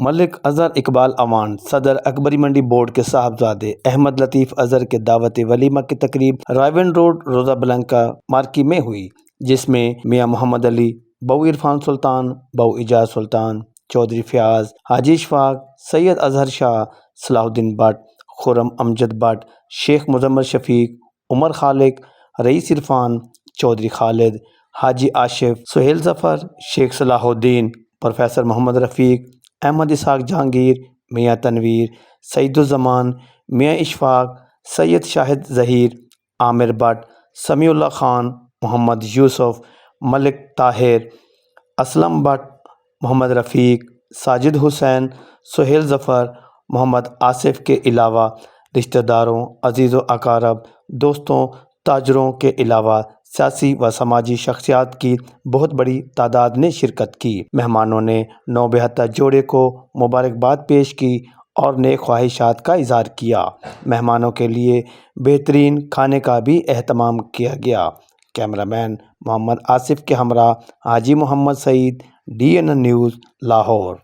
ملک اظہر اقبال اعوان صدر اکبری منڈی بورڈ کے صاحبزادے احمد لطیف اظہر کے دعوت ولیمہ کی تقریب رائیون روڈ روزہ بلنکا مارکی میں ہوئی، جس میں میاں محمد علی، بہو عرفان سلطان، بہو اعجاز سلطان، چودھری فیاض، حاجی اشفاق، سید اظہر شاہ، صلاح الدین بٹ، خرم امجد بٹ، شیخ مزمل شفیق، عمر خالق، رئیس عرفان، چودھری خالد، حاجی عاشف، سہیل ظفر، شیخ صلاح الدین، پروفیسر محمد رفیق، احمد اسحاق جہانگیر، میاں تنویر، سعید الزمان، میاں اشفاق، سید شاہد ظہیر، عامر بٹ، سمیع اللہ خان، محمد یوسف، ملک طاہر، اسلم بٹ، محمد رفیق، ساجد حسین، سہیل ظفر، محمد آصف کے علاوہ رشتہ داروں، عزیز و اقارب، دوستوں، تاجروں کے علاوہ سیاسی و سماجی شخصیات کی بہت بڑی تعداد نے شرکت کی۔ مہمانوں نے نوبہتہ جوڑے کو مبارکباد پیش کی اور نیک خواہشات کا اظہار کیا۔ مہمانوں کے لیے بہترین کھانے کا بھی اہتمام کیا گیا۔ کیمرہ مین محمد آصف کے ہمراہ حاجی محمد سعید، DN نیوز، لاہور۔